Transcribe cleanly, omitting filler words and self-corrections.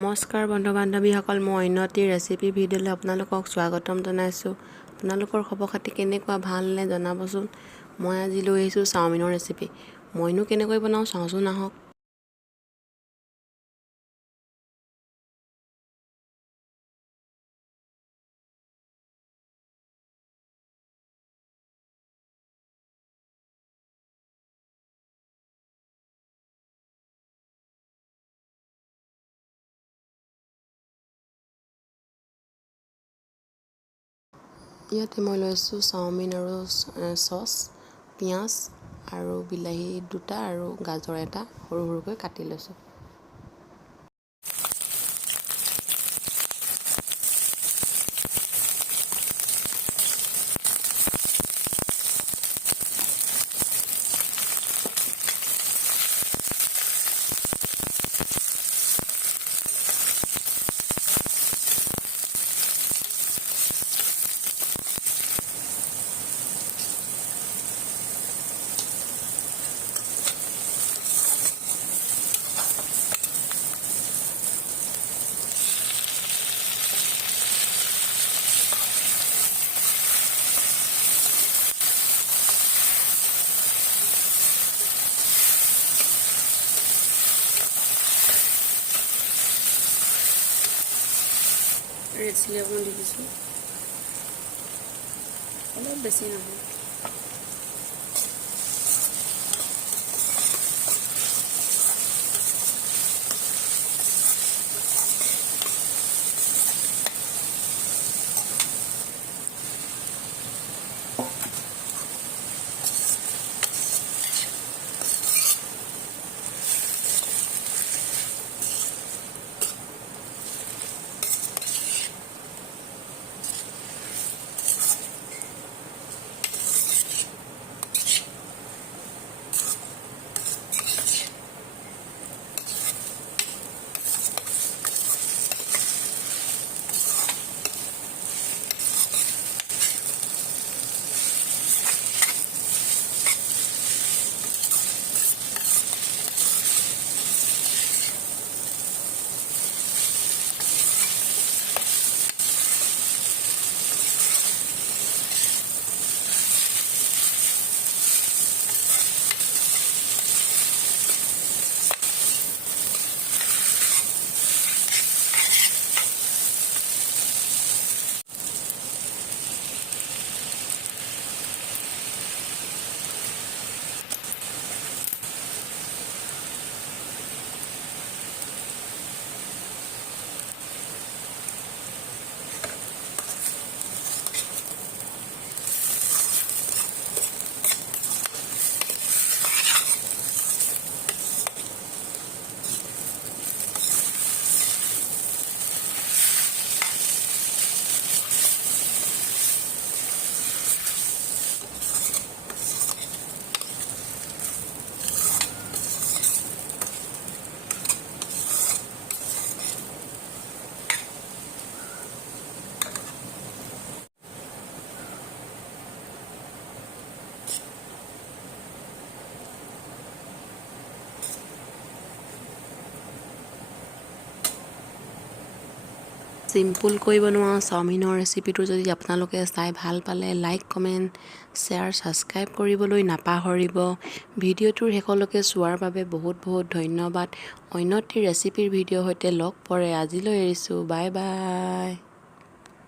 নমস্কাৰ বন্ধু বান্ধৱীসকল, মই অন্যটি ৰেচিপি ভিডিঅ'লৈ আপোনালোকক স্বাগতম জনাইছোঁ। আপোনালোকৰ খবৰ খাতি কেনেকুৱা, ভালনে জনাবচোন। মই আজি লৈ আহিছোঁ চাওমিনৰ ৰেচিপি। মইনো কেনেকৈ বনাওঁ চাওঁচোন আহক। ইয়াতে মই লৈছোঁ চাওমিন আৰু চচ, পিঁয়াজ আৰু বিলাহী দুটা আৰু গাজৰ এটা সৰু সৰুকৈ কাটি লৈছোঁ। ৰেড চিলি অকণমান দি দিছোঁ, অলপ বেছি নহয়। চিম্পুলকৈ বনোৱা চাওমিনৰ ৰেচিপিটো যদি আপোনালোকে চাই ভাল পালে লাইক, কমেণ্ট, শ্বেয়াৰ, ছাবস্ক্ৰাইব কৰিবলৈ নাপাহৰিব। ভিডিঅ'টোৰ শেষলৈকে চোৱাৰ বাবে বহুত বহুত ধন্যবাদ। অন্য এটি ৰেচিপিৰ ভিডিঅ'ৰ সৈতে লগ পৰে। আজিলৈ এৰিছোঁ, বাই বাই।